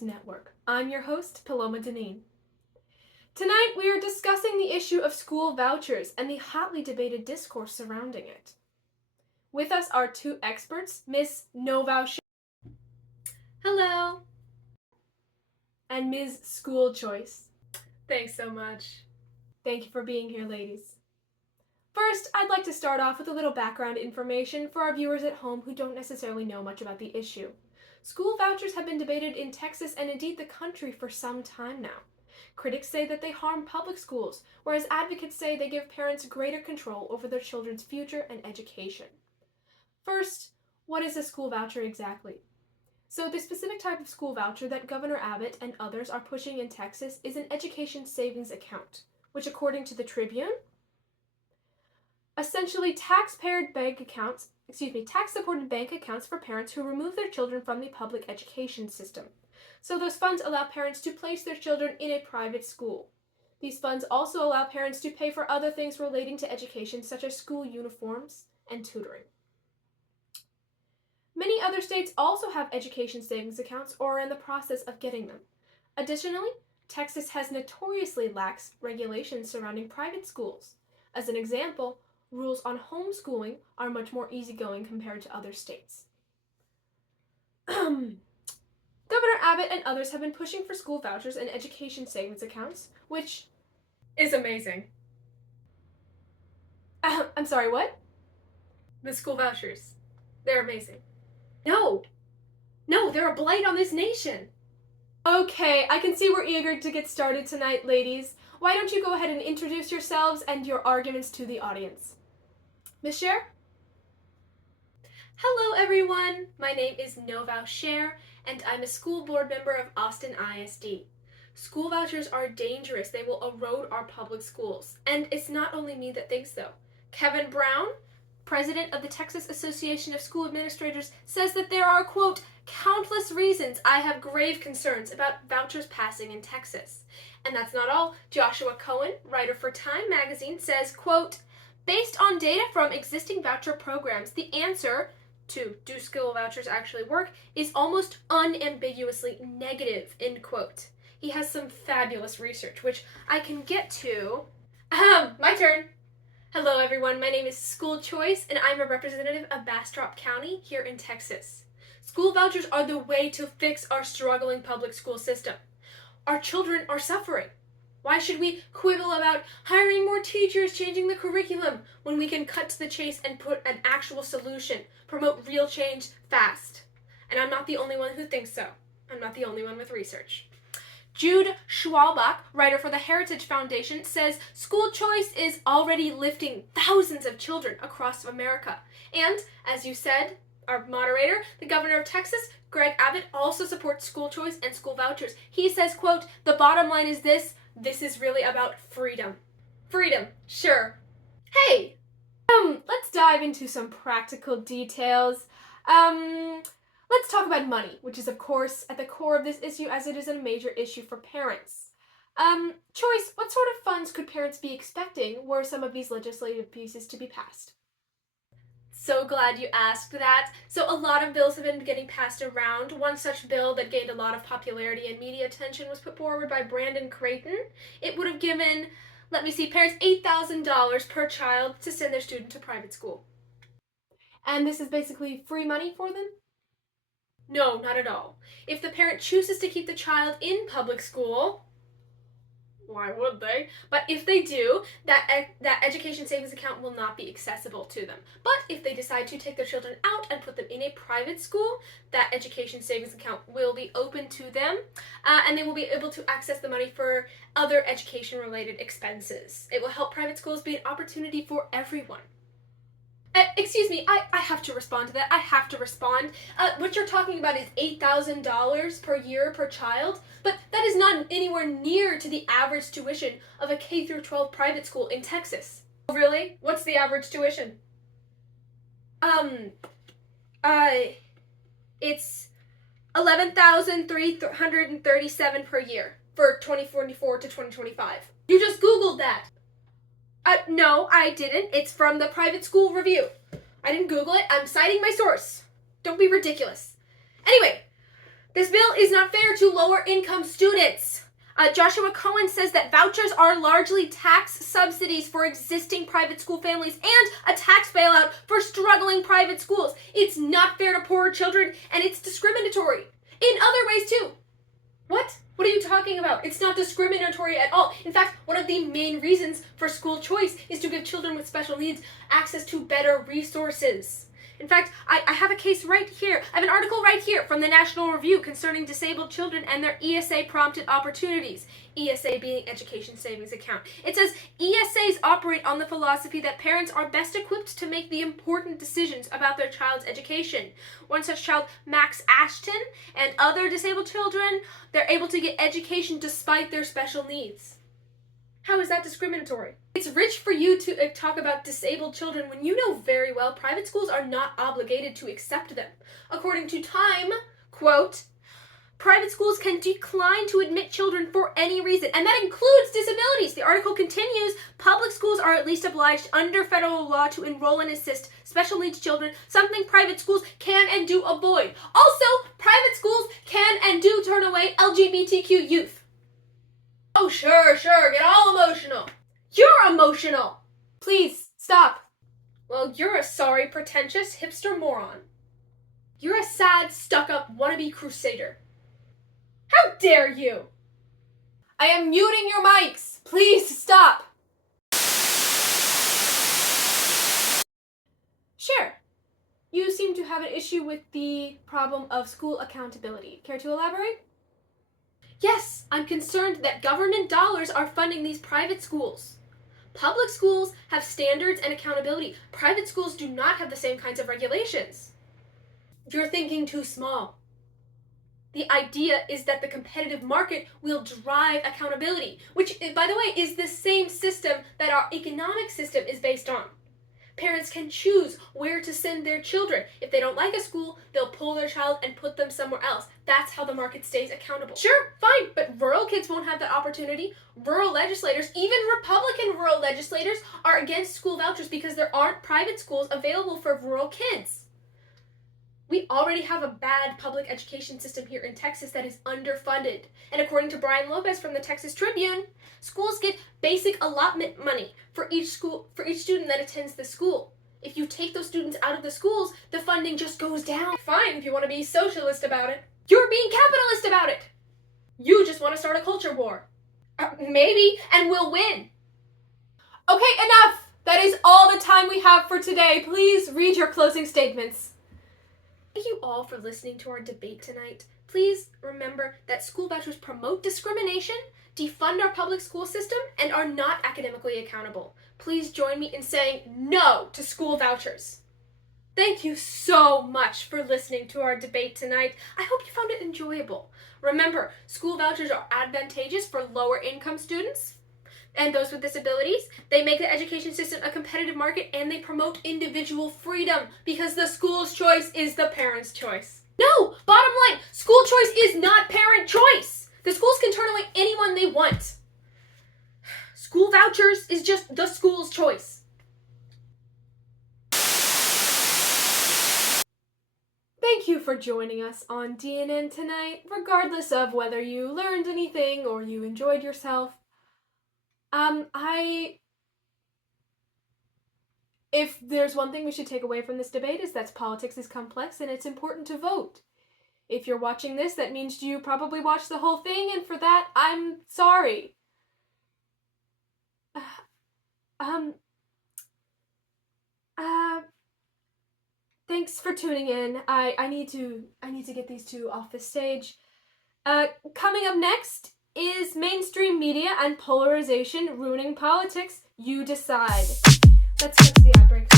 News Network. I'm your host, Dineen. Tonight we are discussing the issue of school vouchers and the hotly debated discourse surrounding it. With us are two experts, Miss Novou. Hello. And Ms. Skuul Choyce. Thanks so much. Thank you for being here, ladies. First, I'd like to start off with a little background information for our viewers at home who don't necessarily know much about the issue. School vouchers have been debated in Texas and indeed the country for some time now. Critics say that they harm public schools, whereas advocates say they give parents greater control over their children's future and education. First, what is a school voucher exactly? So the specific type of school voucher that Governor Abbott and others are pushing in Texas is an education savings account, which according to the Tribune, essentially tax-supported bank accounts for parents who remove their children from the public education system. So those funds allow parents to place their children in a private school. These funds also allow parents to pay for other things relating to education, such as school uniforms and tutoring. Many other states also have education savings accounts or are in the process of getting them. Additionally, Texas has notoriously lax regulations surrounding private schools. As an example, rules on homeschooling are much more easygoing compared to other states. Governor Abbott and others have been pushing for school vouchers and education savings accounts, which is amazing. I'm sorry, what? The school vouchers. They're amazing. No, they're a blight on this nation. Okay, I can see we're eager to get started tonight, ladies. Why don't you go ahead and introduce yourselves and your arguments to the audience? Miss Cher? Hello, everyone. My name is Novou Cher, and I'm a school board member of Austin ISD. School vouchers are dangerous. They will erode our public schools. And it's not only me that thinks so. Kevin Brown, president of the Texas Association of School Administrators, says that there are, quote, countless reasons I have grave concerns about vouchers passing in Texas. And that's not all. Joshua Cohen, writer for Time magazine, says, quote, based on data from existing voucher programs, the answer to do school vouchers actually work is almost unambiguously negative, end quote. He has some fabulous research, which I can get to. My turn. Hello, everyone. My name is Skuul Choyce, and I'm a representative of Bastrop County here in Texas. School vouchers are the way to fix our struggling public school system. Our children are suffering. Why should we quibble about hiring more teachers, changing the curriculum, when we can cut to the chase and put an actual solution, promote real change fast? And I'm not the only one who thinks so. I'm not the only one with research. Jude Schwalbach, writer for the Heritage Foundation, says school choice is already lifting thousands of children across America. And, as you said, our moderator, the governor of Texas, Greg Abbott, also supports school choice and school vouchers. He says, quote, the bottom line is this is really about freedom. Freedom, sure. Hey! Let's dive into some practical details. Let's talk about money, which is, of course, at the core of this issue, as it is a major issue for parents. Choyce, what sort of funds could parents be expecting were some of these legislative pieces to be passed? So glad you asked that. So a lot of bills have been getting passed around. One such bill that gained a lot of popularity and media attention was put forward by Brandon Creighton. It would have given, parents $8,000 per child to send their student to private school. And this is basically free money for them? No, not at all. If the parent chooses to keep the child in public school, why would they? But if they do, that education savings account will not be accessible to them. But if they decide to take their children out and put them in a private school, that education savings account will be open to them, and they will be able to access the money for other education-related expenses. It will help private schools be an opportunity for everyone. Excuse me, I have to respond to that. I have to respond. What you're talking about is $8,000 per year per child, but that is not anywhere near to the average tuition of a K-12 private school in Texas. Really? What's the average tuition? It's $11,337 per year for 2024 to 2025. You just Googled that. No, I didn't. It's from the Private School Review. I didn't Google it. I'm citing my source. Don't be ridiculous. Anyway, This bill is not fair to lower income students. Joshua Cohen says that vouchers are largely tax subsidies for existing private school families and a tax bailout for struggling private schools. It's not fair to poorer children, and it's discriminatory. In other ways, too. What? What are you talking about? It's not discriminatory at all. In fact, one of the main reasons for school choice is to give children with special needs access to better resources. In fact, I have a case right here. I have an article right here from the National Review concerning disabled children and their ESA-prompted opportunities. ESA being Education Savings Account. It says, ESAs operate on the philosophy that parents are best equipped to make the important decisions about their child's education. One such child, Max Ashton, and other disabled children, they're able to get education despite their special needs. How is that discriminatory? It's rich for you to talk about disabled children when you know very well private schools are not obligated to accept them. According to Time, quote, private schools can decline to admit children for any reason, and that includes disabilities. The article continues, public schools are at least obliged under federal law to enroll and assist special needs children, something private schools can and do avoid. Also, private schools can and do turn away LGBTQ youth. Oh, sure, get all emotional. You're emotional. Please, stop. Well, you're a sorry, pretentious hipster moron. You're a sad, stuck-up, wannabe crusader. How dare you? I am muting your mics. Please stop. Cher, you seem to have an issue with the problem of school accountability. Care to elaborate? Yes, I'm concerned that government dollars are funding these private schools. Public schools have standards and accountability. Private schools do not have the same kinds of regulations. You're thinking too small. The idea is that the competitive market will drive accountability, which, by the way, is the same system that our economic system is based on. Parents can choose where to send their children. If they don't like a school, they'll pull their child and put them somewhere else. That's how the market stays accountable. Sure, fine, but rural kids won't have that opportunity. Rural legislators, even Republican rural legislators, are against school vouchers because there aren't private schools available for rural kids. We already have a bad public education system here in Texas that is underfunded. And according to Brian Lopez from the Texas Tribune, schools get basic allotment money for each student that attends the school. If you take those students out of the schools, the funding just goes down. Fine, if you want to be socialist about it. You're being capitalist about it. You just want to start a culture war. Maybe, and we'll win. Okay, enough! That is all the time we have for today. Please read your closing statements. Thank you all for listening to our debate tonight. Please remember that school vouchers promote discrimination, defund our public school system, and are not academically accountable. Please join me in saying no to school vouchers. Thank you so much for listening to our debate tonight. I hope you found it enjoyable. Remember, school vouchers are advantageous for lower income students and those with disabilities. They make the education system a competitive market, and they promote individual freedom because the school's choice is the parent's choice. No! Bottom line, school choice is not parent choice. The schools can turn away anyone they want. School vouchers is just the school's choice. Thank you for joining us on DNN tonight, regardless of whether you learned anything or you enjoyed yourself. If there's one thing we should take away from this debate is that politics is complex and it's important to vote. If you're watching this, that means you probably watched the whole thing, and for that, I'm sorry. Thanks for tuning in. I need to get these two off the stage. Coming up next is mainstream media and polarization ruining politics. You decide. Let's get to the ad break.